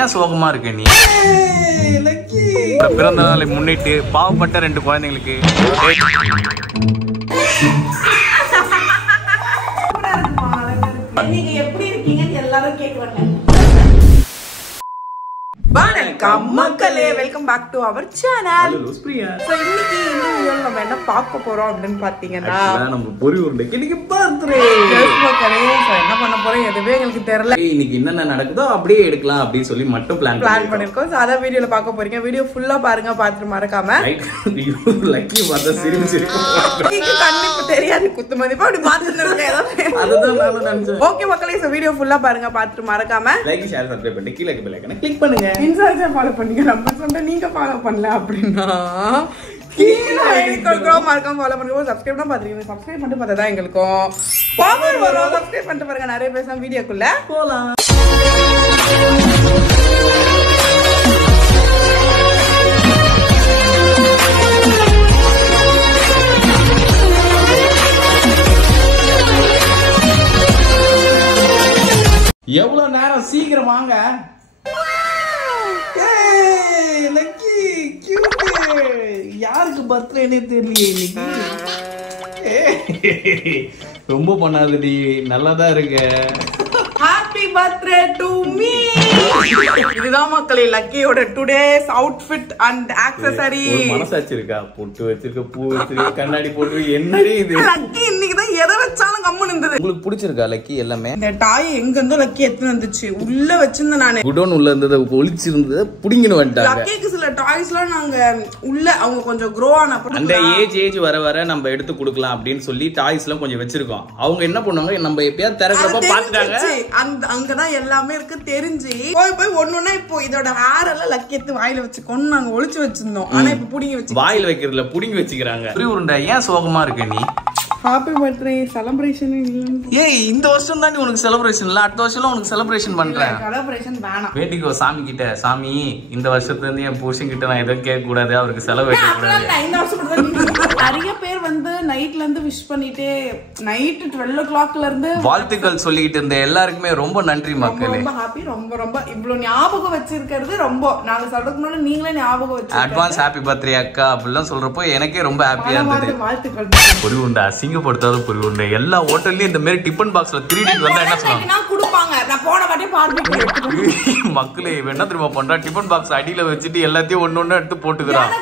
ஏன் சோகமா இருக்க நீ? பிறந்த நாளை முன்னிட்டு பாவப்பட்ட 2 குழந்தைங்களுக்கு நீங்க எப்படி இருக்கீங்கன்னு எல்லாரும் கேக்குறாங்க. வணக்கம் மக்களே, welcome back to our channel. So இன்னைக்கு இந்த வீடியோல நம்ம என்ன பார்க்க போறோம் அப்படினு பாத்தீங்கன்னா நம்ம பொரி உருண்டைக்கு இன்னைக்கு பர்த்டே. எஸ் மக்களே, சோ என்ன பண்ண போறோம் எதுவே எங்களுக்கு தெரியல. இன்னைக்கு என்னென்ன நடக்குதோ அப்படியே எடுக்கலாம் அப்படி சொல்லி மட்டும் பிளான் பண்ணிருக்கோம். சோ அத வீடியோல பார்க்க போறீங்க. வீடியோ ஃபுல்லா பாருங்க, பார்த்துட்டு மறக்காம லக்கி பார்த்தா சிரிச்சிருக்கும். நீங்க கண்டிப்பா தெரியாது குத்து மதிப்பா அப்படி பார்த்துட்டு இருக்கேன். அதுதான் நான் நினைச்சேன். ஓகே மக்களே, சோ வீடியோ ஃபுல்லா பாருங்க, பார்த்துட்டு மறக்காம லைக் ஷேர் சப்ஸ்கிரைப் பண்ணி கீழ இருக்க பெல் ஐகானை கிளிக் பண்ணுங்க. இன்ஸ்டாகிராம் ஃபாலோ பண்ணீங்க. நம்ம சொன்னா நீங்க ஃபாலோ பண்ணல அப்படின்னா கீழ ஐகான் மறக்காம ஃபாலோ பண்ணுங்க. சப்ஸ்கிரைப் தான் பாத்துறீங்க. சப்ஸ்கிரைப் பண்ணிட்டு பார்த்தா தான் எங்களுக்கும் பவர் வரும். சப்ஸ்கிரைப் பண்ணிட்டு பாருங்க. நிறைய பேச வீடியோக்குள்ள போலாம். எவ்வளவு நேரம், சீக்கிரம் வாங்க. யாருக்கு பர்த்டேனே தெரியல. ரொம்ப பண்ணாதடி, நல்லாதான் இருக்க. Happy birthday to me. இதுதான் மக்களே லக்கியோட டுடேஸ் அவுட்ஃபிட் அண்ட் ஆக்சஸரி. மனசாச்சு இருக்கா? பொட்டு வச்சிருக்க, பூ வச்சிருக்க, கண்ணாடி போட்டு, என்னடி இது? லக்கி இன்னைக்கு தான் எதை வச்சாலும் கம்முன்னு இருந்தது. உங்களுக்கு பிடிச்சிருக்கா லக்கி? எல்லாமே இந்த டாய் எங்க இருந்தோ லக்கி எடுத்து வந்துச்சு. உள்ள வச்சிருந்தேன் நானு. குடோன் உள்ள இருந்தது ஒளிச்சிருந்தது புடிங்கின்னு வந்துட்டாங்க. லக்கிக்கு சில டாய்ஸ்லாம் நாங்க உள்ள அவங்க கொஞ்சம் க்ரோ ஆன அப்புறம் அந்த ஏஜ் வர வர நம்ம எடுத்து கொடுக்கலாம் அப்படின்னு சொல்லி டாய்ஸ் எல்லாம் கொஞ்சம் வச்சிருக்கோம். அவங்க என்ன பண்ணுவாங்க, நம்ம எப்பயாவது திறக்கிறப்ப பாத்துட்டாங்க. அங்கதான் எல்லாமே இருக்கு தெரிஞ்சு போய் ஒண்ணுன்னா இப்போ இதோட ஹேர் எல்லாம் லக்கி எடுத்து வாயில வச்சுக்கோன்னு நாங்க ஒளிச்சு வச்சிருந்தோம். ஆனா இப்ப புடிங்கி வச்சு வாயில வைக்கிறதுல புடிங்கி வச்சுக்கிறாங்க. உருண்டை ஏன் சோகமா இருக்க நீ? ஹாப்பி பர்த்டே செலிப்ரேஷன் ஏய், இந்த வருஷம் தான் உனக்கு செலிப்ரேஷன் இல்ல, அடுத்த வருஷம் உனக்கு செலிப்ரேஷன் பண்றேன். செலிப்ரேஷன் வேணாம். வேண்டிக்கோ சாமி கிட்ட, சாமி இந்த வருஷத்துல இருந்து என் புருஷன் கிட்ட நான் எதுவும் கேட்க கூடாது, அவருக்கு செலவு வைக்க கூடாது. இந்த வருஷம் நிறைய பேர் வந்து நைட்ல இருந்து விஷ் பண்ணிட்டே நைட் 12 o'clockல இருந்து வாழ்த்துக்கள் சொல்லிட்டு இருந்த எல்லாருக்குமே ரொம்ப நன்றி மக்களே. ரொம்ப ஹாப்பி. ரொம்ப ரொம்ப இவ்வளவு ஞாபகம் வச்சிருக்கிறது ரொம்ப நாங்க சொல்றதுக்கு முன்னாடி நீங்களே ஞாபகம் வச்சு அட்வான்ஸ் ஹாப்பி பர்த்டே அக்கா அப்படிலாம் சொல்றப்போ எனக்கே ரொம்ப ஹாப்பியா இருந்தது. வாழ்த்துக்கள். பொரி உண்டை அசிங்கப்படுத்தாத பொரி உண்டை. எல்லா ஹோட்டல்லயும் இந்த மாதிரி டிபன் பாக்ஸ்ல 3D வந்தா என்ன சொல்லுவாங்க? கொடுப்பாங்க. நான் போன வாட்டி பார்பிக்யூ மக்களே என்ன தெரியுமா பண்றா, டிபன் பாக்ஸ் அடியில வச்சுட்டு எல்லாத்தையும் ஒண்ணு எடுத்து போட்டுக்கிறான்.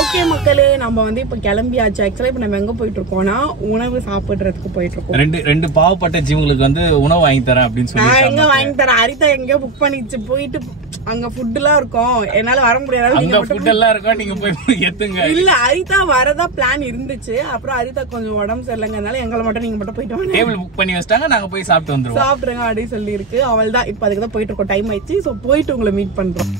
ஓகே மக்களே, நம்ம வந்து இப்ப கிளம்பியாச்சு. ஆக்சுவலா இப்ப நம்ம எங்க போயிட்டு இருக்கோம்னா உணவு சாப்பிடுறதுக்கு போயிட்டு இருக்கோம். ரெண்டு பாவப்பட்ட ஜீவங்களுக்கு வந்து உணவு வாங்கி தரேன் அப்படின்னு சொல்லி. நான் எங்க வாங்கி தரேன், அரிதா எங்க புக் பண்ணிச்சு போயிட்டு அங்க ஃபுட் எல்லாம் இருக்கும். என்னால வர முடியாது. அங்க ஃபுட் எல்லாம் இருக்கும், நீங்க போய் ஏத்துங்க. இல்ல அரிதா வரதா பிளான் இருந்துச்சு. அப்புறம் அரிதா கொஞ்சம் உடம்பு சரியில்லைங்கனால எங்களை மட்டும் நீங்க மட்டும் போயிட்டு வாங்க. டேபிள் புக் பண்ணி வச்சிட்டாங்க, நாங்க போய் சாப்பிட்டு வந்துருவோம். சாப்பிடுங்க அப்படின்னு சொல்லி இருக்கு. அவள் தான் இப்ப அதுக்கு தான் போயிட்டு இருக்கோம். டைம் ஆயிடுச்சு. சோ போயிட்டு உங்களை மீட் பண்றோம்.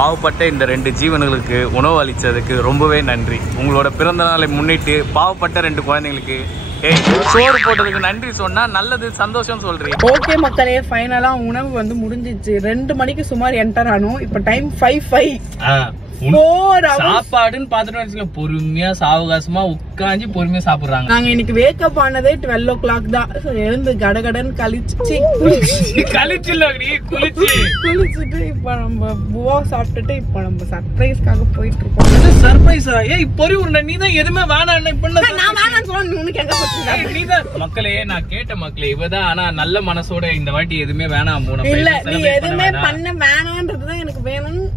பாவப்பட்ட இந்த 2 ஜீவன்களுக்கு உணவு அளித்ததுக்கு ரொம்பவே நன்றி. உங்களோட பிறந்த நாளை முன்னிட்டு பாவப்பட்ட 2 குழந்தைங்களுக்கு சோறு போட்டதுக்கு நன்றி சொன்னா நல்லது, சந்தோஷம் சொல்றேன். ஓகே மக்களே, ஃபைனலா உணவு வந்து முடிஞ்சிச்சு. 2 மணிக்கு சுமார் என்டர் ஆனோம். இப்ப டைம் 5:05. சாப்பாடுன்னு பாத்துட்டு பொறுமையா சாவகாசமா உட்காந்து பொறுமையா சாப்பிடுறாங்க. நாங்க இன்னைக்கு வேக்கப் ஆனதே 12 o'clock தான். எழுந்து கடகடன் குளிச்சுட்டு இப்ப நம்ம புவா சாப்பிட்டுட்டு இப்ப நம்ம சர்ப்ரைஸ்க்காக போயிட்டு இருக்கோம். சர்ப்ரைஸா? ஏய் பொரி உருண்டை நீ தான் எதுவுமே வேணாம் இப்ப நான் வேணாம் சொன்னேன். உனக்கு எங்க போச்சு? நீ தான் மக்களே, நான் கேட்ட மக்களே இவதான். ஆனா நல்ல மனசோட இந்த வாட்டி எதுவுமே வேணாம். இல்ல நீ எதுவுமே பண்ண வேணான்றதுதான் எனக்கு வேணும்னு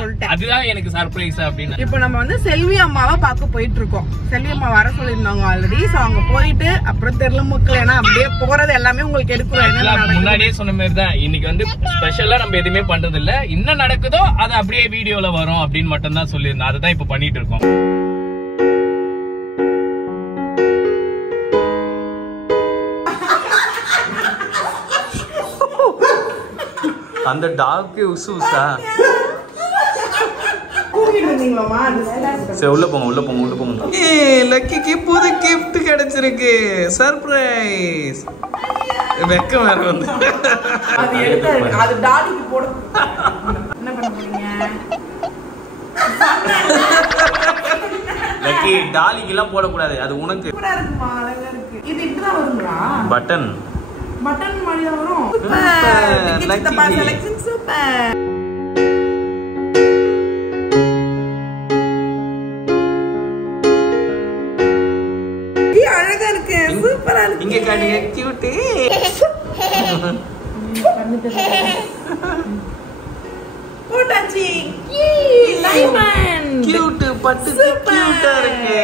சொல்லிட்டேன். அதுதான் எனக்கு சர்ப்ரைஸ் அப்படின்னு. இப்ப நம்ம வந்து செல்வி அம்மாவை பார்க்க போயிட்டு இருக்கோம். செல்வி அம்மா வர சொல்லிருந்தாங்க ஆல்ரெடி. சோ அங்க போயிட்டு அப்புறம் தெரியல மக்கள், ஏன்னா அப்படியே போறது எல்லாமே உங்களுக்கு எடுக்கிறோம். முன்னாடியே சொன்ன மாதிரி தான் இன்னைக்கு வந்து ஸ்பெஷலா நம்ம எதுவுமே பண்றது இல்ல. என்ன நடக்குதோ அது அப்படியே வீடியோல வரும் அப்படின்னு மட்டும் தான் சொல்லியிருந்தேன். அதுதான் இப்ப பண்ணிட்டு இருக்கோம். அந்த டாக்கு உசு உசா. சரி உள்ள போங்க. லக்கிக்கு புது கிஃப்ட் கிடைச்சிருக்கு. சர்ப்ரைஸ். வெக்கம் வேற வந்து. அது டாடிக்கு போட. என்ன பண்ண போறீங்க? லக்கி டாலிக்கு எல்லாம் போடக்கூடாது, அது உனக்கு. இது இப்பதான் வருங்களா? பட்டன் மாதிரியா வரும். Super selection super. அழகா இருக்கு, சூப்பரா இருக்கு. இங்க காட்டுங்க, கியூட். போட்டாச்சி. டைமண்ட் கியூட் பட்டு கியூட்டா இருக்கு.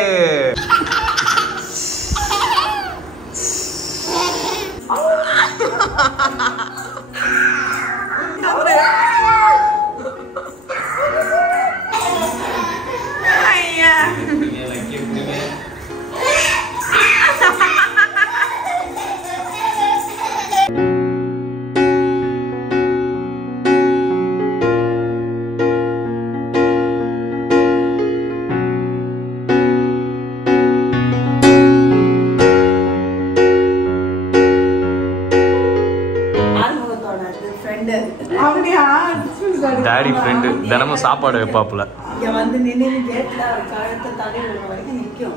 டாடி ஃப்ரெண்டு தினமும் சாப்பாடு வைப்பாப்புல. இங்க வந்து நின்னு கேட்ல கழுத்தை தடை வரைக்கும் நிக்கும்.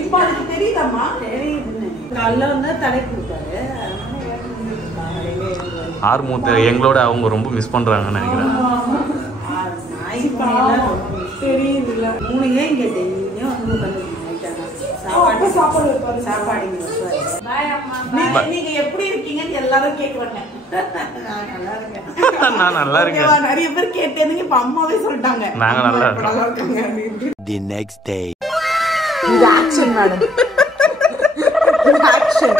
இப்போ அதுக்கு தெரியுதாம்மா? தெரியுதுன்னு நல்ல வந்தா தடை கொடுத்தாரு. ஆர்மூத்த எங்களோட அவங்க ரொம்ப மிஸ் பண்றாங்கன்னு நினைக்கிறேன். தெரியுதுல்ல. 3 ஏன் இங்க டெய்லியும் வந்து உட்காந்து சாப்பாடு நீங்க எப்படி இருக்கீங்கன்னு எல்லாரும் கேக்குறாங்க. நான் நல்லா இருக்கேன். நிறைய பேர் கேட்டேன்னு இப்ப அம்மாவே சொல்லிட்டாங்க நாங்க நல்லா இருக்காங்க. The next day. இது ஆக்ஷன் மேடம். ஆக்ஷன்.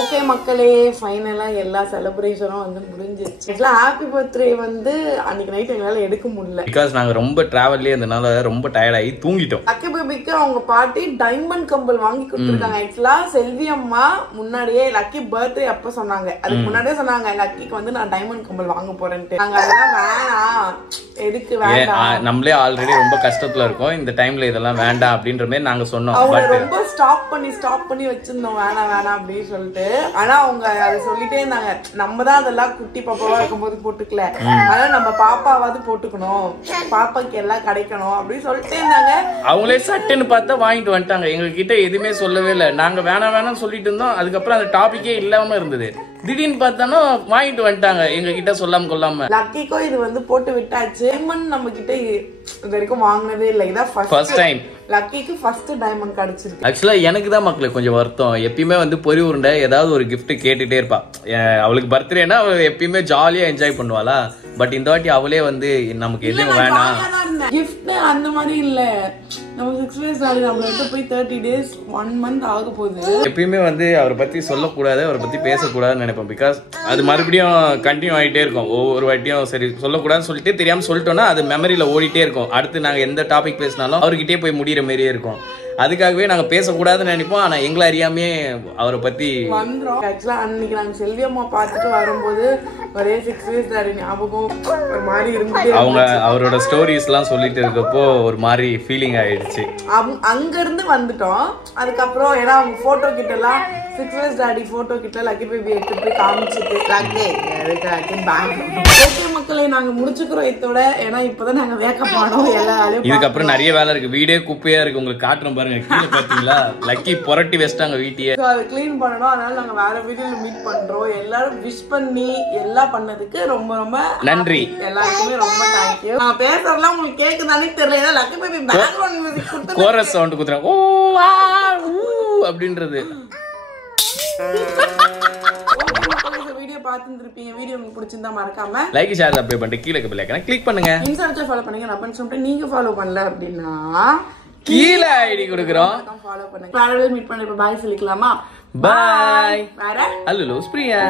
ஓகே மக்களே, ஃபைனலா எல்லா செலிப்ரேஷனும் வந்து முடிஞ்சிருச்சு. ஹாப்பி பர்த்டே வந்து அன்னைக்கு நைட் எங்களால எடுக்க முடியல. பிகாஸ் நாங்க ரொம்ப டிராவல்லே இருந்தனால ரொம்ப டயர்ட் ஆகி தூங்கிட்டோம். லக்கி பேபிக்கு அவங்க பாட்டி டைமண்ட் கம்பல் வாங்கி கொடுத்துருக்காங்க. ஆக்சுவலா செல்வி அம்மா முன்னாடியே லக்கி பர்த்டே அப்ப சொன்னாங்க, அதுக்கு முன்னாடியே சொன்னாங்க லக்கிக்கு வந்து நான் டைமண்ட் கம்பல் வாங்க போறேன்ட்டு. நாங்க அதெல்லாம் வேணாம், எதுக்கு வேண்டாம், நம்மளே ஆல்ரெடி ரொம்ப கஷ்டத்துல இருக்கோம், இந்த டைம்ல இதெல்லாம் வேண்டாம் அப்படின்ற மாதிரி நாங்க சொன்னோம். அவங்க ரொம்ப ஸ்டாப் பண்ணி வச்சிருந்தோம் வேணாம் அப்படின்னு சொல்லிட்டு. ஆனா அவங்க அதை சொல்லிட்டே இருந்தாங்க, நம்ம தான் அதெல்லாம் குட்டி பாப்பாவா இருக்கும்போது போட்டுக்கல, ஆனா நம்ம பாப்பாவாவது போட்டுக்கணும், பாப்பாக்கு எல்லாம் கிடைக்கணும் அப்படின்னு சொல்லிட்டே இருந்தாங்க. அவங்களே சட்டுன்னு பார்த்தா வாங்கிட்டு வந்துட்டாங்க. எங்க கிட்ட எதுவுமே சொல்லவே இல்லை. நாங்க வேணாம் சொல்லிட்டு இருந்தோம். அதுக்கப்புறம் அந்த டாபிக்கே இல்லாம இருந்தது. திடீர்னு பார்த்தானோ வாங்கிட்டு வந்துட்டாங்க எங்க கிட்ட சொல்லாம கொள்ளாம. லக்கிக்கும் இது வந்து போட்டு விட்டாச்சு. டைமண்ட் நம்ம கிட்ட இது வரைக்கும் வாங்கினதே இல்லை, இதான் ஃபர்ஸ்ட் டைம் லக்கிக்கு ஃபர்ஸ்ட் டைமண்ட் கிடைச்சிருக்கு. ஆக்சுவலா எனக்கு தான் மக்களுக்கு கொஞ்சம் வருத்தம். எப்பயுமே வந்து பொறி உருண்டை ஏதாவது ஒரு கிஃப்ட் கேட்டுட்டே இருப்பா. அவளுக்கு பர்த்டேனா அவள் எப்பயுமே ஜாலியா என்ஜாய் பண்ணுவாளா. பட் இந்த வாட்டி அவளே வந்து நமக்கு எதுவும் வேணாம் கிஃப்ட் அந்த மாதிரி இல்ல. நம்ம 6 days ஆகுது, நம்ம கிட்ட போய் 30 days 1 month ஆக போகுது. எப்பயுமே வந்து அவரை பத்தி சொல்லக்கூடாது, அவரை பத்தி பேசக்கூடாதுன்னு நினைப்போம். பிகாஸ் அது மறுபடியும் கண்டினியூ ஆகிட்டே இருக்கும். ஒவ்வொரு வாட்டியும் சரி சொல்லக்கூடாதுன்னு சொல்லிட்டு தெரியாம சொல்லிட்டோம்னா அது மெமரியில ஓடிட்டே இருக்கும். அடுத்து நாங்க எந்த டாபிக் பேசினாலும் அவர்கிட்டயே போய் முடிகிற மாதிரியே இருக்கும். அதுக்காகவே நாங்க பேசக்கூடாதுன்னு நினைப்போம். ஆனா எங்களை அறியாமே அவரை பத்தி வந்துரும். ஆக்சுவலா அன்னைக்கு நாங்க செல்வி அம்மா பார்த்துட்டு வரும்போது ஒரே 6 days ஞாபகம் ஒரு மாதிரி இருந்துச்சு. அவங்க அவரோட ஸ்டோரிஸ் எல்லாம் சொல்லிட்டு இருக்கப்போ ஒரு மாதிரி ஃபீலிங் ஆயிடுச்சு. அங்க இருந்து வந்துட்டோம். அதுக்கப்புறம் ஏன்னா அவங்க போட்டோ கிட்ட எல்லாம் 6 days டாடி போட்டோ கிட்ட லக்கி பேபி எடுத்து போய் காமிச்சிட்டு ஓகே மக்களே, நாங்க முடிச்சுக்கிறோம் இதோட. ஏன்னா இப்பதான் நாங்க வேக்கப் ஆனோம். எல்லாரும் இதுக்கப்புறம் நிறைய வேலை இருக்கு. வீடே குப்பையா இருக்கு. உங்களுக்கு காட்டுறோம் பாருங்க. கீழே பாத்தீங்களா லக்கி புரட்டி வச்சிட்டாங்க வீட்டையே. அதை கிளீன் பண்ணணும். அதனால நாங்க வேற வீடியோல மீட் பண்றோம். எல்லாரும் விஷ் பண்ணி எல்லாம் பண்ணதுக்கு ரொம்ப ரொம்ப நன்றி. எல்லாருக்குமே ரொம்ப தேங்க்யூ. நான் பேசுறதுலாம் உங்களுக்கு கேக்குதானே தெரியல. ஏன்னா லக்கி பேபி பேக்ரவுண்ட் மியூசிக் கொடுத்து கோரஸ் சவுண்ட் குத்துறாங்க. ஓ ஆ ஊ அப்படின்றது. வீடியோ பார்த்துருப்பீங்க. வீடியோ உங்களுக்கு பிடிச்சிருந்தா மறக்காம லைக் ஷேர் சப்ஸ்கிரைப் பண்ணிட்டு கீழே இருக்க பெல் ஐகானை கிளிக் பண்ணுங்க. இன்ஸ்டால ஃபாலோ பண்ணுங்க. நான் சொல்லிட்டு நீங்க ஃபாலோ பண்ணல அப்படின்னா கீழே ஐடி கொடுக்குறோம், ஃபாலோ பண்ணுங்க. வேற மீட் பண்ணி பாய் சொல்லிக்கலாமா? பாய். வேற அல்லு லூஸ் பிரியா.